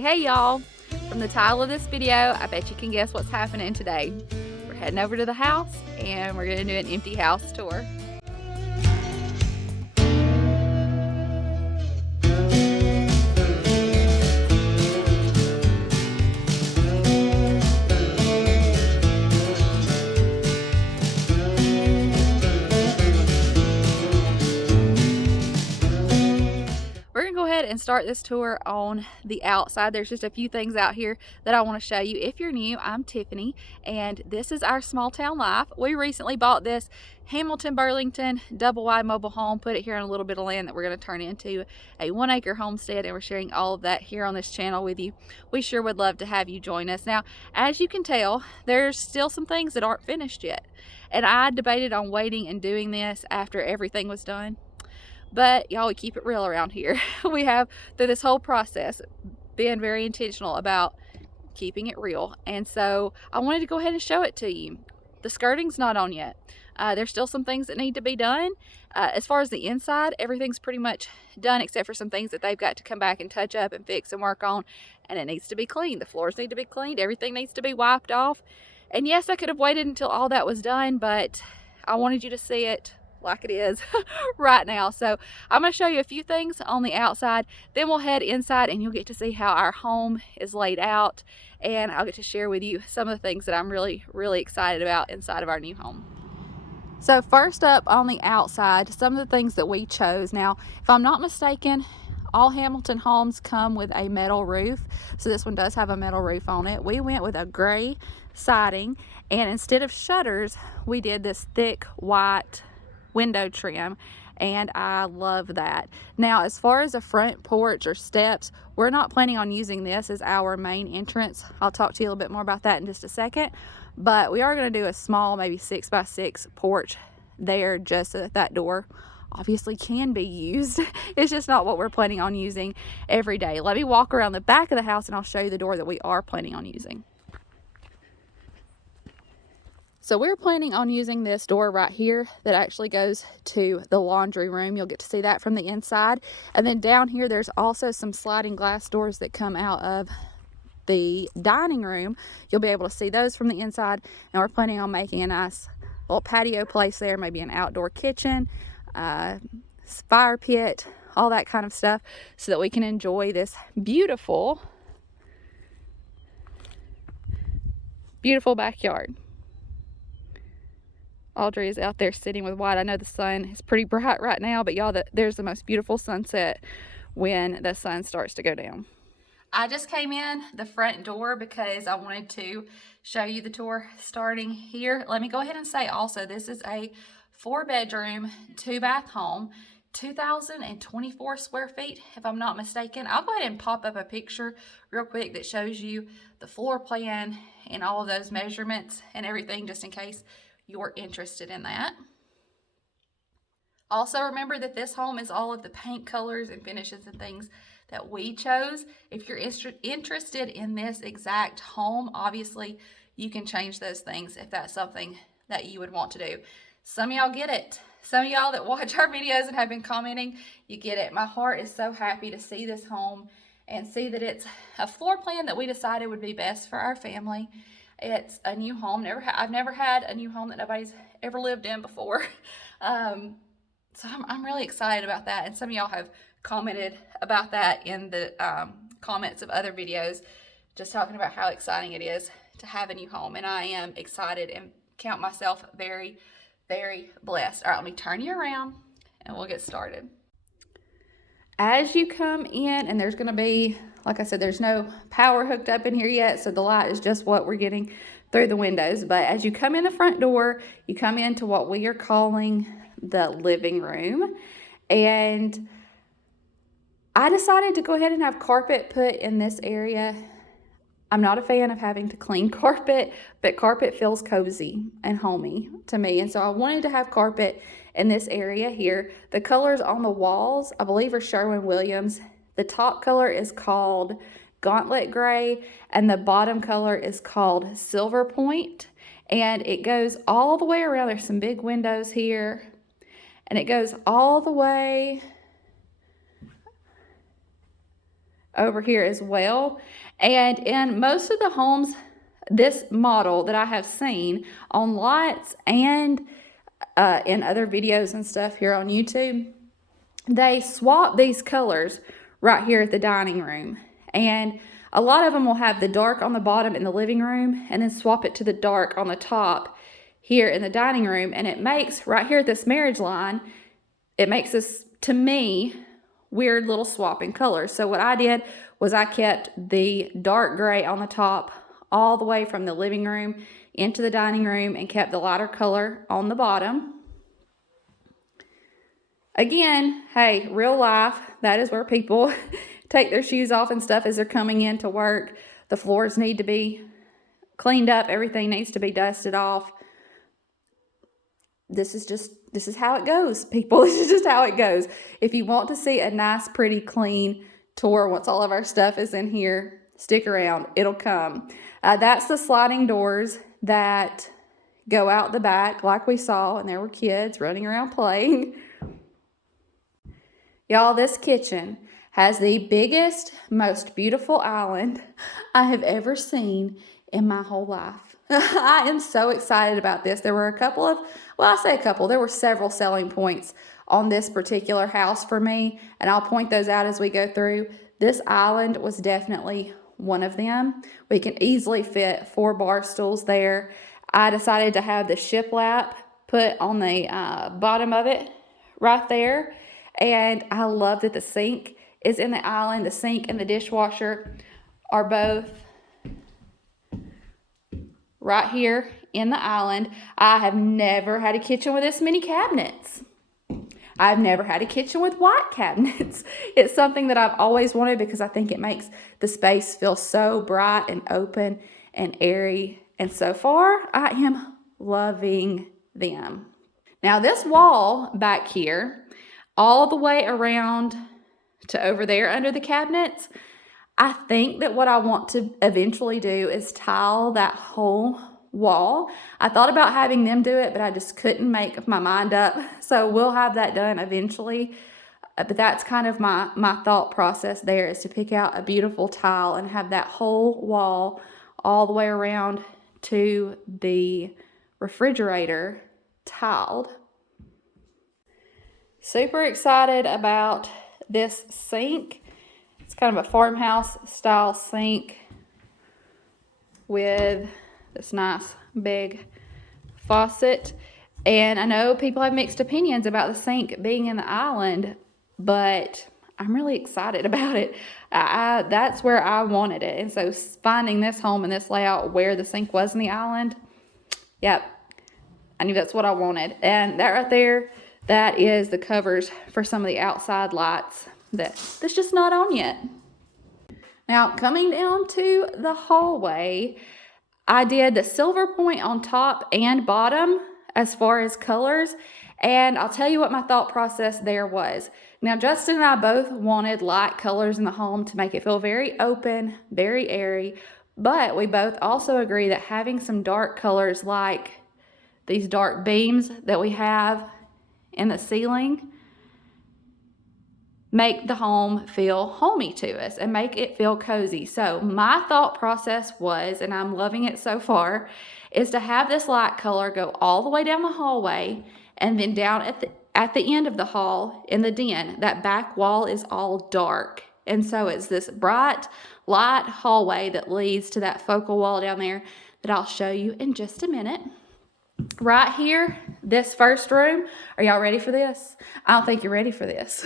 Hey y'all! From the title of this video, I bet you can guess what's happening today. We're heading over to the house and we're gonna do an empty house tour. We're gonna go ahead and start this tour on the outside. There's just a few things out here that I want to show you. If you're new, I'm Tiffany and this is our small town life. We recently bought this Hamilton Burlington double wide mobile home, put it here on a little bit of land that we're going to turn into a 1 acre homestead, and we're sharing all of that here on this channel with you. We sure would love to have you join us. Now, as you can tell, there's still some things that aren't finished yet, and I debated on waiting and doing this after everything was done. But y'all, we keep it real around here. We have, through this whole process, been very intentional about keeping it real. And so I wanted to go ahead and show it to you. The skirting's not on yet. There's still some things that need to be done. As far as the inside, everything's pretty much done except for some things that they've got to come back and touch up and fix and work on. And it needs to be cleaned. The floors need to be cleaned. Everything needs to be wiped off. And yes, I could have waited until all that was done, but I wanted you to see it like it is right now. So I'm going to show you a few things on the outside, then we'll head inside and you'll get to see how our home is laid out, and I'll get to share with you some of the things that I'm really excited about inside of our new home. So first up on the outside, some of the things that we chose. Now, if I'm not mistaken, all Hamilton homes come with a metal roof. So this one does have a metal roof on it. We went with a gray siding, and instead of shutters, we did this thick white window trim, and I love that. Now, as far as a front porch or steps, we're not planning on using this as our main entrance. I'll talk to you a little bit more about that in just a second, but we are going to do a small, maybe 6x6 porch there, just so that that door obviously can be used. It's just not what we're planning on using every day. Let me walk around the back of the house and I'll show you the door that we are planning on using. So we're planning on using this door right here that actually goes to the laundry room. You'll get to see that from the inside. And then down here, there's also some sliding glass doors that come out of the dining room. You'll be able to see those from the inside. And we're planning on making a nice little patio place there, maybe an outdoor kitchen, fire pit, all that kind of stuff, so that we can enjoy this beautiful backyard. Audrey is out there sitting with White. I know the sun is pretty bright right now, but y'all, there's the most beautiful sunset when the sun starts to go down. I just came in the front door because I wanted to show you the tour starting here. Let me go ahead and say also, this is a 4-bedroom, 2-bath home, 2,024 square feet, if I'm not mistaken. I'll go ahead and pop up a picture real quick that shows you the floor plan and all of those measurements and everything, just in case you're interested in that. Also, remember that this home is all of the paint colors and finishes and things that we chose. If you're interested in this exact home, obviously you can change those things if that's something that you would want to do. Some of y'all get it. Some of y'all that watch our videos and have been commenting, you get it. My heart is so happy to see this home and see that it's a floor plan that we decided would be best for our family. It's a new home. I've never had a new home that nobody's ever lived in before. So I'm really excited about that. And some of y'all have commented about that in the comments of other videos, just talking about how exciting it is to have a new home. And I am excited and count myself very blessed. All right, let me turn you around and we'll get started. As you come in, and there's going to be, like I said, there's no power hooked up in here yet, so the light is just what we're getting through the windows. But as you come in the front door, you come into what we are calling the living room. And I decided to go ahead and have carpet put in this area. I'm not a fan of having to clean carpet, but carpet feels cozy and homey to me. And so I wanted to have carpet in this area here. The colors on the walls, I believe, are Sherwin-Williams. The top color is called Gauntlet Gray, and the bottom color is called Silver Point. And it goes all the way around. There's some big windows here. And it goes all the way over here as well. And in most of the homes, this model that I have seen on lots and in other videos and stuff here on YouTube, they swap these colors right here at the dining room. And a lot of them will have the dark on the bottom in the living room and then swap it to the dark on the top here in the dining room. And it makes, right here at this marriage line, it makes this, to me, weird little swapping colors. So what I did was I kept the dark gray on the top all the way from the living room into the dining room and kept the lighter color on the bottom. Again, hey, real life, that is where people take their shoes off and stuff as they're coming in to work. The floors need to be cleaned up. Everything needs to be dusted off. This is how it goes, people. This is just how it goes. If you want to see a nice, pretty, clean tour once all of our stuff is in here, stick around. It'll come. That's the sliding doors that go out the back like we saw, and there were kids running around playing. Y'all, this kitchen has the biggest, most beautiful island I have ever seen in my whole life. I am so excited about this. There were a couple of, well, I say a couple, there were several selling points on this particular house for me, and I'll point those out as we go through. This island was definitely one of them. We can easily fit 4 bar stools there. I decided to have the shiplap put on the bottom of it right there. And I love that the sink is in the island. The sink and the dishwasher are both right here in the island. I have never had a kitchen with this many cabinets. I've never had a kitchen with white cabinets. It's something that I've always wanted because I think it makes the space feel so bright and open and airy. And so far, I am loving them. Now, this wall back here, all the way around to over there under the cabinets, I think that what I want to eventually do is tile that whole wall. I thought about having them do it, but I just couldn't make my mind up. So we'll have that done eventually. But that's kind of my thought process there, is to pick out a beautiful tile and have that whole wall all the way around to the refrigerator tiled. Super excited about this sink. It's kind of a farmhouse style sink with this nice big faucet. And I know people have mixed opinions about the sink being in the island, but I'm really excited about it. That's where I wanted it. And so finding this home and this layout where the sink was in the island, yep, I knew that's what I wanted. And that right there, that is the covers for some of the outside lights that's just not on yet. Now, coming down to the hallway, I did the silver point on top and bottom as far as colors, and I'll tell you what my thought process there was. Now, Justin and I both wanted light colors in the home to make it feel very open, very airy, but we both also agree that having some dark colors like these dark beams that we have in the ceiling make the home feel homey to us and make it feel cozy. So my thought process was, and I'm loving it so far, is to have this light color go all the way down the hallway, and then down at the end of the hall in the den, that back wall is all dark. And so it's this bright light hallway that leads to that focal wall down there that I'll show you in just a minute. Right here, this first room, are y'all ready for this? I don't think you're ready for this.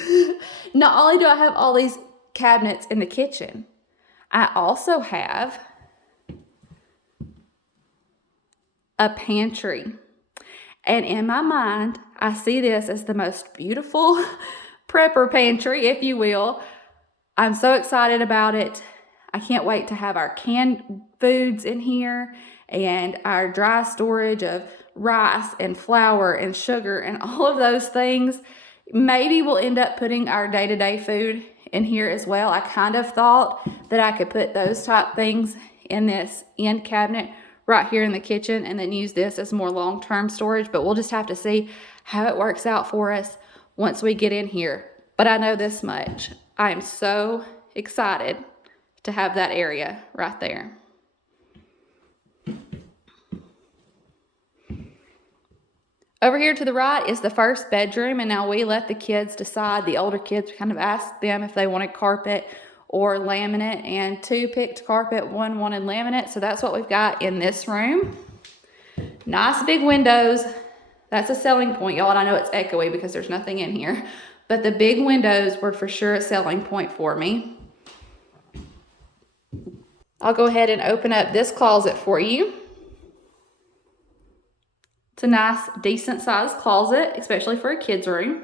Not only do I have all these cabinets in the kitchen, I also have a pantry. And in my mind, I see this as the most beautiful prepper pantry, if you will. I'm so excited about it. I can't wait to have our canned foods in here and our dry storage of rice and flour and sugar and all of those things. Maybe we'll end up putting our day-to-day food in here as well. I kind of thought that I could put those type things in this end cabinet right here in the kitchen and then use this as more long-term storage, but we'll just have to see how it works out for us once we get in here. But I know this much. I am so excited to have that area right there. Over here to the right is the first bedroom, and now we let the kids decide. The older kids, we kind of asked them if they wanted carpet or laminate, and 2 picked carpet, 1 wanted laminate. So that's what we've got in this room. Nice big windows. That's a selling point, y'all. And I know it's echoey because there's nothing in here, but the big windows were for sure a selling point for me. I'll go ahead and open up this closet for you. It's a nice, decent sized closet, especially for a kid's room.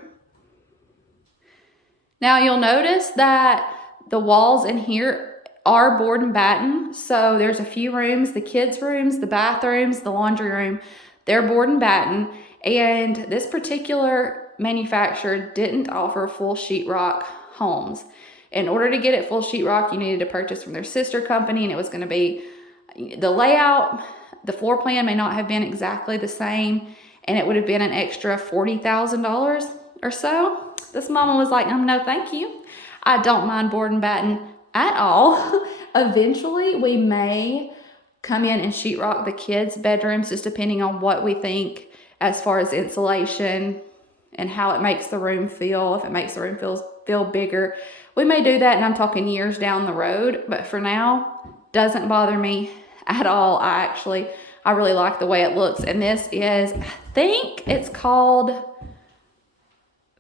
Now you'll notice that the walls in here are board and batten. So there's a few rooms, the kids' rooms, the bathrooms, the laundry room, they're board and batten. And this particular manufacturer didn't offer full sheetrock homes. In order to get it full sheetrock, you needed to purchase from their sister company, and it was going to be the layout. The floor plan may not have been exactly the same, and it would have been an extra $40,000 or so. This mama was like, no, thank you. I don't mind board and batten at all. Eventually, we may come in and sheetrock the kids' bedrooms, just depending on what we think as far as insulation and how it makes the room feel. If it makes the room feel bigger, we may do that, and I'm talking years down the road. But for now, doesn't bother me at all. I really like the way it looks. And this is, I think it's called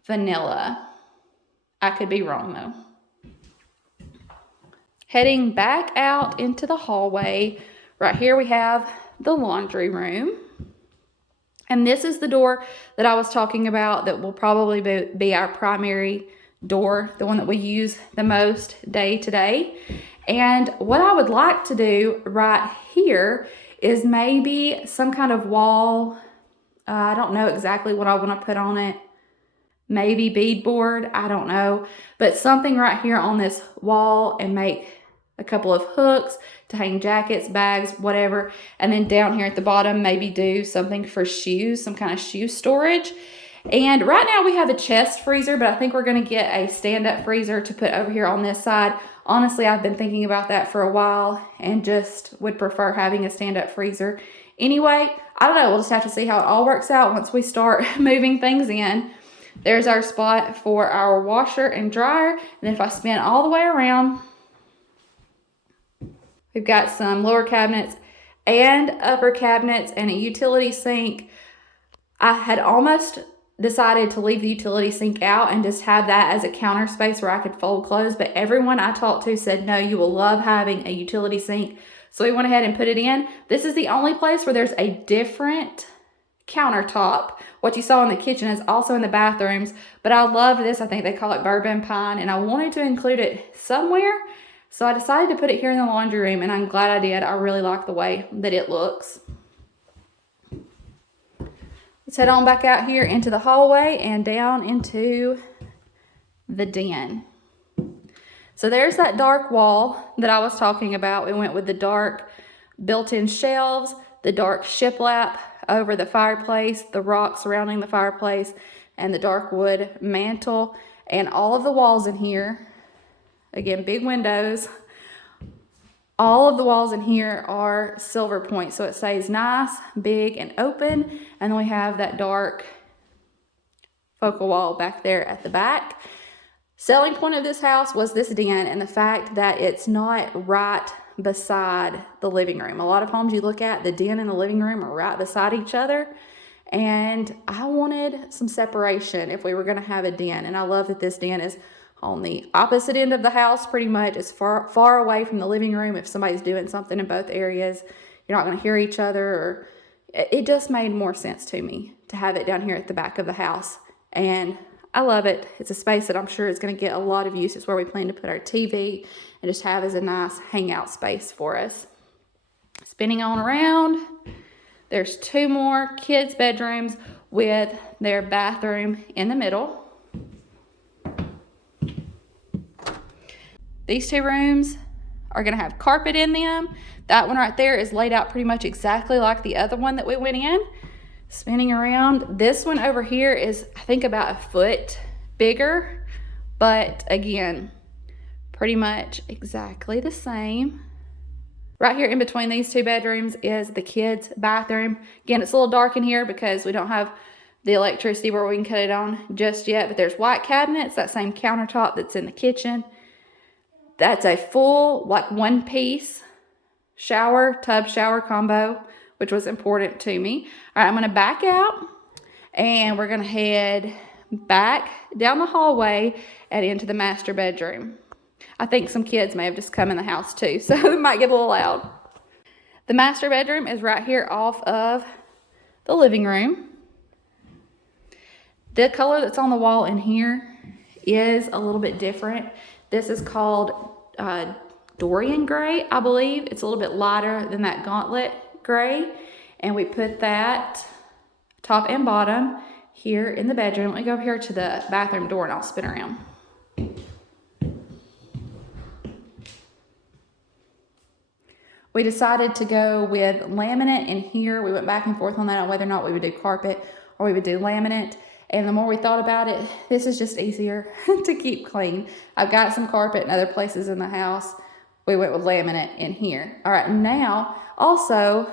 vanilla. I could be wrong though. Heading back out into the hallway, right here we have the laundry room. And this is the door that I was talking about that will probably be our primary door, the one that we use the most day to day. And what I would like to do right here is maybe some kind of wall. I don't know exactly what I want to put on it. Maybe beadboard, I don't know. But something right here on this wall, and make a couple of hooks to hang jackets, bags, whatever. And then down here at the bottom, maybe do something for shoes, some kind of shoe storage. And right now we have a chest freezer, but I think we're going to get a stand-up freezer to put over here on this side. Honestly, I've been thinking about that for a while and just would prefer having a stand-up freezer. Anyway, I don't know. We'll just have to see how it all works out once we start moving things in. There's our spot for our washer and dryer. And then if I spin all the way around, we've got some lower cabinets and upper cabinets and a utility sink. I had almost decided to leave the utility sink out and just have that as a counter space where I could fold clothes, but everyone I talked to said, no, you will love having a utility sink. So we went ahead and put it in. This is the only place where there's a different countertop. What you saw in the kitchen is also in the bathrooms, but I love this. I think they call it bourbon pine, and I wanted to include it somewhere. So I decided to put it here in the laundry room, and I'm glad I did. I really like the way that it looks. Let's head on back out here into the hallway and down into the den. So there's that dark wall that I was talking about. We went with the dark built-in shelves, the dark shiplap over the fireplace, the rock surrounding the fireplace, and the dark wood mantle. And all of the walls in here, again, big windows. All of the walls in here are silver point, so it stays nice, big, and open. And then we have that dark focal wall back there at the back. Selling point of this house was this den and the fact that it's not right beside the living room. A lot of homes you look at, the den and the living room are right beside each other. And I wanted some separation if we were going to have a den. And I love that this den is on the opposite end of the house, pretty much as far away from the living room. If somebody's doing something in both areas, you're not going to hear each other. Or it just made more sense to me to have it down here at the back of the house. And I love it. It's a space that I'm sure is going to get a lot of use. It's where we plan to put our TV and just have as a nice hangout space for us. Spinning on around, there's 2 more kids' bedrooms with their bathroom in the middle. These 2 rooms are going to have carpet in them. That one right there is laid out pretty much exactly like the other one that we went in. Spinning around. This one over here is, I think, about a foot bigger. But again, pretty much exactly the same. Right here in between these two bedrooms is the kids' bathroom. Again, it's a little dark in here because we don't have the electricity where we can cut it on just yet, but there's white cabinets, that same countertop that's in the kitchen. That's a full, like, one-piece tub shower combo, which was important to me. All right, I'm gonna back out and we're gonna head back down the hallway and into the master bedroom. I think some kids may have just come in the house too, so it might get a little loud. The master bedroom is right here off of the living room. The color that's on the wall in here is a little bit different. This is called Dorian gray, I believe. It's a little bit lighter than that gauntlet gray. And we put that top and bottom here in the bedroom. Let me go over here to the bathroom door and I'll spin around. We decided to go with laminate in here. We went back and forth on that, on whether or not we would do carpet or we would do laminate. And the more we thought about it, this is just easier to keep clean. I've got some carpet in other places in the house. We went with laminate in here. All right, now also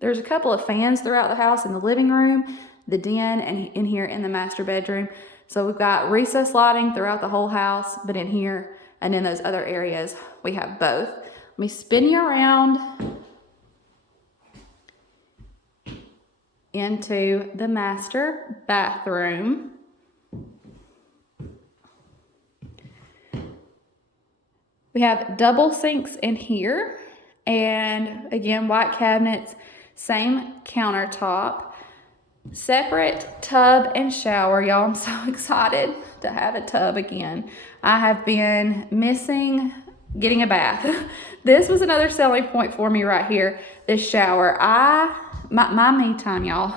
there's a couple of fans throughout the house in the living room, the den, and in here in the master bedroom. So we've got recessed lighting throughout the whole house, but in here and in those other areas, we have both. Let me spin you around into the master bathroom. We have double sinks in here, and again, white cabinets, same countertop, separate tub and shower. Y'all, I'm so excited to have a tub again. I have been missing getting a bath. This was another selling point for me right here, this shower. My me time, y'all,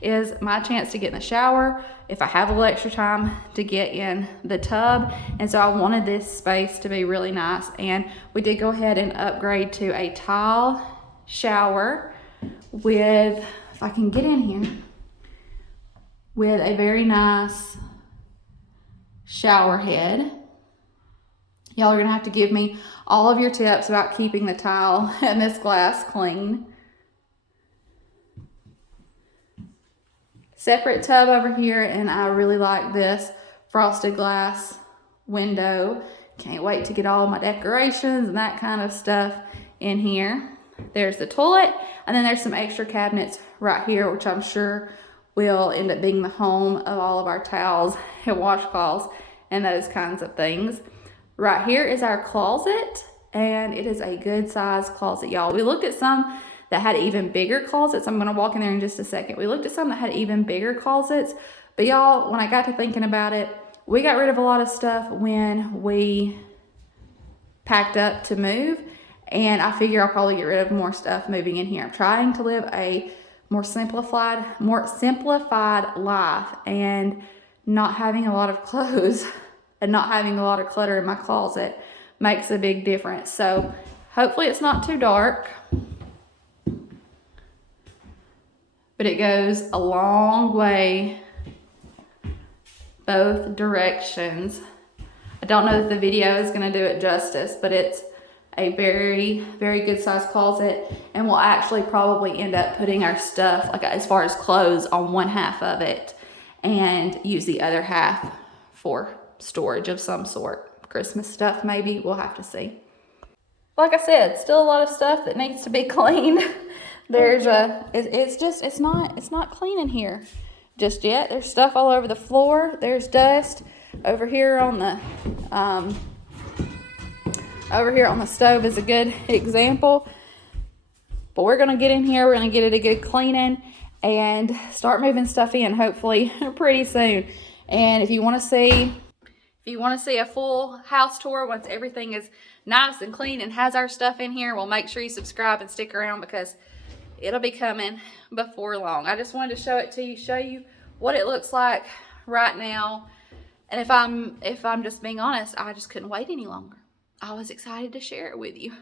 is my chance to get in the shower if I have a little extra time to get in the tub. And so I wanted this space to be really nice. And we did go ahead and upgrade to a tile shower with, if I can get in here, with a very nice shower head. Y'all are gonna have to give me all of your tips about keeping the tile and this glass clean. Separate tub over here, and I really like this frosted glass window. Can't wait to get all of my decorations and that kind of stuff in here. There's the toilet, and then there's some extra cabinets right here, which I'm sure will end up being the home of all of our towels and washcloths and those kinds of things. Right here is our closet, and it is a good size closet, y'all. We looked at some that had even bigger closets. I'm gonna walk in there in just a second. We looked at some that had even bigger closets, but y'all, when I got to thinking about it, we got rid of a lot of stuff when we packed up to move, and I figure I'll probably get rid of more stuff moving in here. I'm trying to live a more simplified life, and not having a lot of clothes and not having a lot of clutter in my closet makes a big difference. So hopefully it's not too dark, but it goes a long way both directions. I don't know that the video is going to do it justice, but it's a very, very good size closet, and we'll actually probably end up putting our stuff, like as far as clothes, on one half of it and use the other half for storage of some sort. Christmas stuff maybe, we'll have to see. Like I said, still a lot of stuff that needs to be cleaned. It's not clean in here just yet. There's stuff all over the floor. There's dust over here on the stove is a good example. But we're gonna get in here. We're gonna get it a good cleaning and start moving stuff in, hopefully pretty soon. And if you want to see a full house tour once everything is nice and clean and has our stuff in here, well, make sure you subscribe and stick around because it'll be coming before long. I just wanted to show it to you, show you what it looks like right now. And if I'm just being honest, I just couldn't wait any longer. I was excited to share it with you.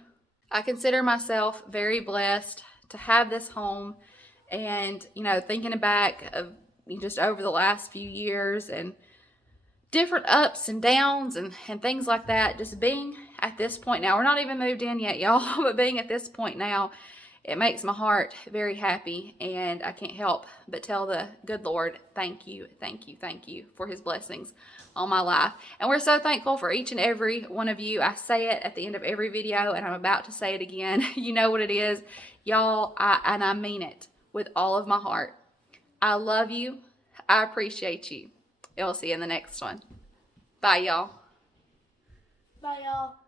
I consider myself very blessed to have this home, and thinking back of just over the last few years and different ups and downs and things like that. Just being at this point now, we're not even moved in yet, y'all, but being at this point now, it makes my heart very happy, and I can't help but tell the good Lord, thank you, thank you, thank you for his blessings on my life. And we're so thankful for each and every one of you. I say it at the end of every video, and I'm about to say it again. You know what it is, y'all, and I mean it with all of my heart. I love you. I appreciate you. And we'll see you in the next one. Bye, y'all. Bye, y'all.